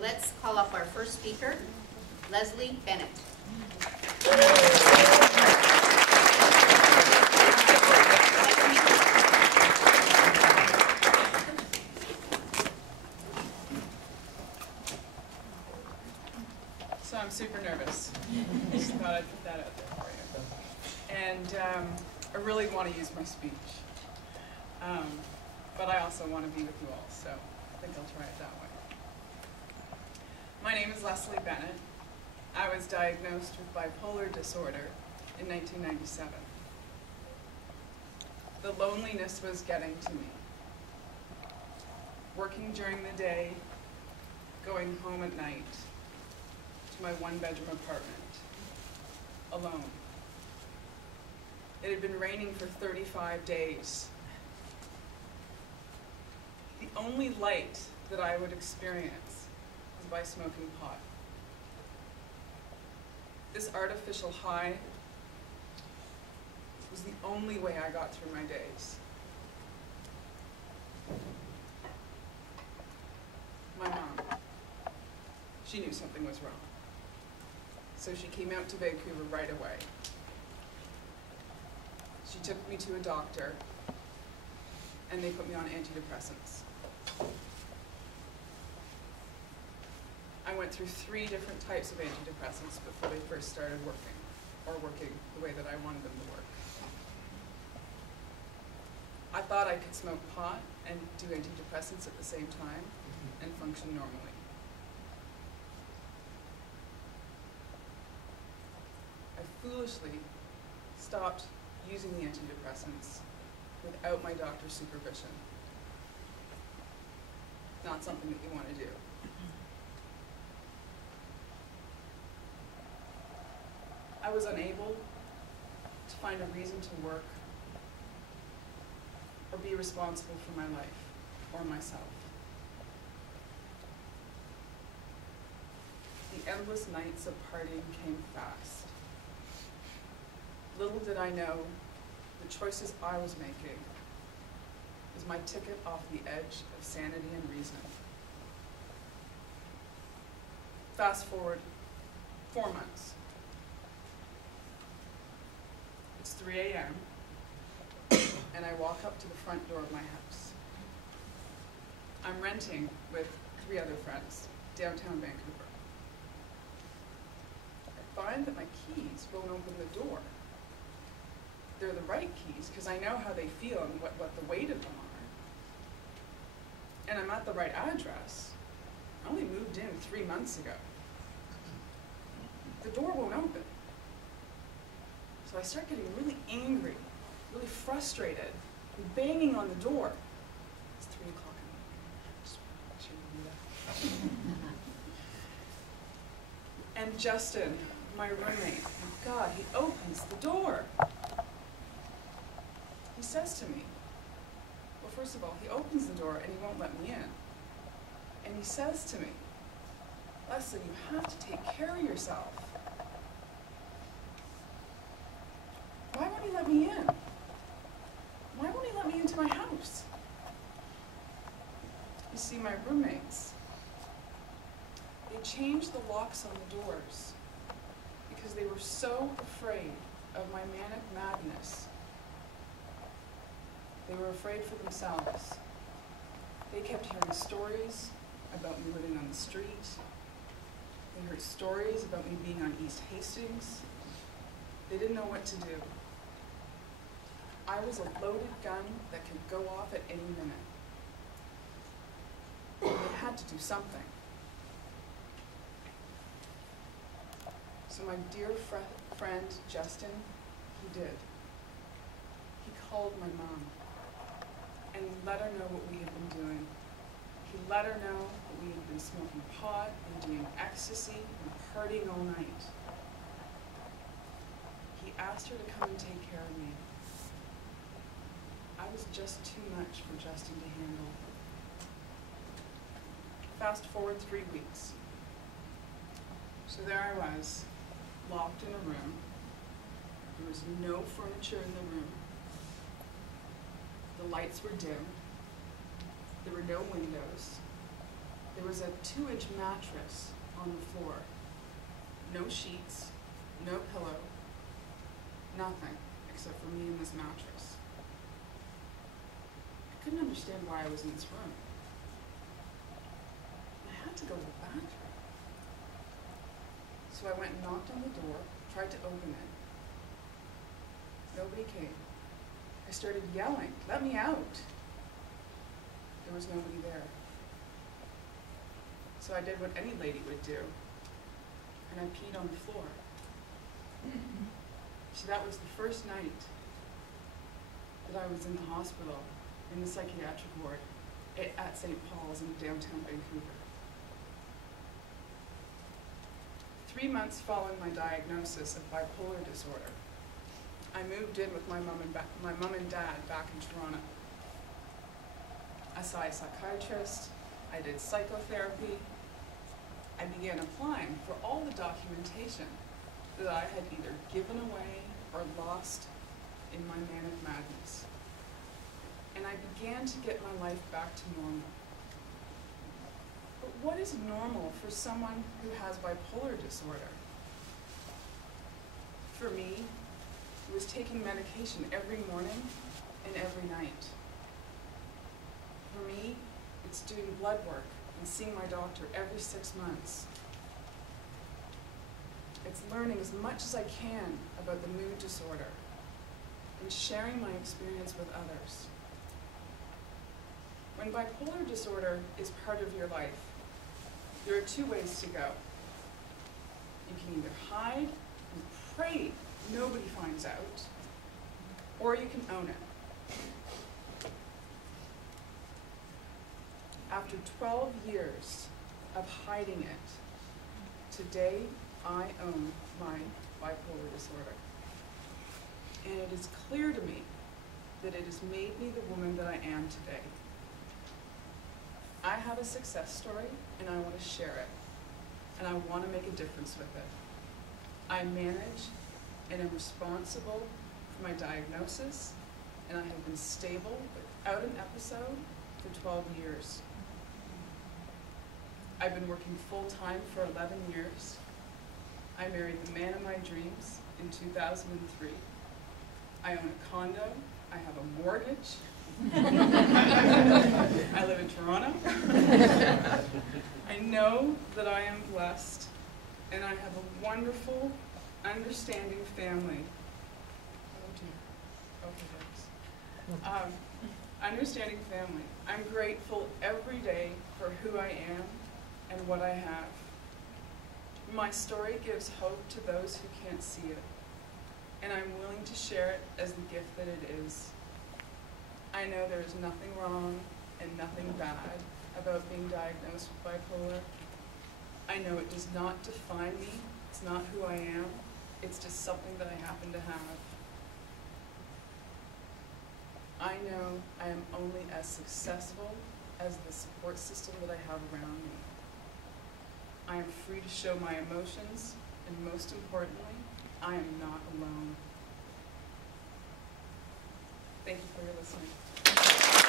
let's call up our first speaker, Leslie Bennett. So I'm super nervous. Just thought I'd put that out there for you. And I really want to use my speech. But I also want to be with you all, so I think I'll try it that way. My name is Leslie Bennett. I was diagnosed with bipolar disorder in 1997. The loneliness was getting to me. Working during the day, going home at night to my one-bedroom apartment, alone. It had been raining for 35 days. The only light that I would experience was by smoking pot. This artificial high was the only way I got through my days. My mom, she knew something was wrong. So she came out to Vancouver right away. She took me to a doctor, and they put me on antidepressants. I went through 3 different types of antidepressants before they first started working the way that I wanted them to work. I thought I could smoke pot and do antidepressants at the same time and function normally. I foolishly stopped using the antidepressants without my doctor's supervision. Not something that you want to do. I was unable to find a reason to work or be responsible for my life or myself. The endless nights of partying came fast. Little did I know the choices I was making was my ticket off the edge of sanity and reason. Fast forward 4 months. It's 3 a.m. and I walk up to the front door of my house. I'm renting with 3 other friends, downtown Vancouver. I find that my keys won't open the door. They're the right keys, because I know how they feel and what the weight of them are. And I'm at the right address. I only moved in 3 months ago. The door won't open. So I start getting really angry, really frustrated, and banging on the door. It's 3 o'clock in the morning. I just want to make sure you do that. And Justin, my roommate, oh God, he opens the door. He says to me, well, first of all, he opens the door and he won't let me in. And he says to me, Leslie, you have to take care of yourself. Why won't he let me in? Why won't he let me into my house? You see, my roommates, they changed the locks on the doors because they were so afraid of my manic madness. They were afraid for themselves. They kept hearing stories about me living on the street. They heard stories about me being on East Hastings. They didn't know what to do. I was a loaded gun that could go off at any minute. They had to do something. So my dear friend, Justin, he did. He called my mom and let her know what we had been doing. He let her know that we had been smoking pot and doing ecstasy and partying all night. He asked her to come and take care of me. I was just too much for Justin to handle. Fast forward 3 weeks. So there I was, locked in a room. There was no furniture in the room. The lights were dim. There were no windows. There was a 2-inch mattress on the floor. No sheets, no pillow, nothing except for me and this mattress. I couldn't understand why I was in this room. I had to go to the bathroom. So I went and knocked on the door, tried to open it. Nobody came. I started yelling, "Let me out!" There was nobody there. So I did what any lady would do, and I peed on the floor. So that was the first night that I was in the hospital, in the psychiatric ward, at St. Paul's in downtown Vancouver. 3 months following my diagnosis of bipolar disorder, I moved in with my mom and dad back in Toronto. I saw a psychiatrist, I did psychotherapy, I began applying for all the documentation that I had either given away or lost in my manic madness. And I began to get my life back to normal. But what is normal for someone who has bipolar disorder? For me, it was taking medication every morning and every night. For me, it's doing blood work and seeing my doctor every 6 months. It's learning as much as I can about the mood disorder and sharing my experience with others. When bipolar disorder is part of your life, there are 2 ways to go. You can either hide and pray nobody finds out, or you can own it. After 12 years of hiding it, today I own my bipolar disorder. And it is clear to me that it has made me the woman that I am today. I have a success story, and I want to share it. And I want to make a difference with it. I manage and am responsible for my diagnosis, and I have been stable without an episode for 12 years. I've been working full-time for 11 years. I married the man of my dreams in 2003. I own a condo. I have a mortgage. I live in Toronto. I know that I am blessed, and I have a wonderful, understanding family. Oh dear. Okay, thanks. Understanding family. I'm grateful every day for who I am and what I have. My story gives hope to those who can't see it, and I'm willing to share it as the gift that it is. I know there is nothing wrong and nothing bad about being diagnosed with bipolar. I know it does not define me. It's not who I am. It's just something that I happen to have. I know I am only as successful as the support system that I have around me. I am free to show my emotions, and most importantly, I am not alone. Thank you for your listening.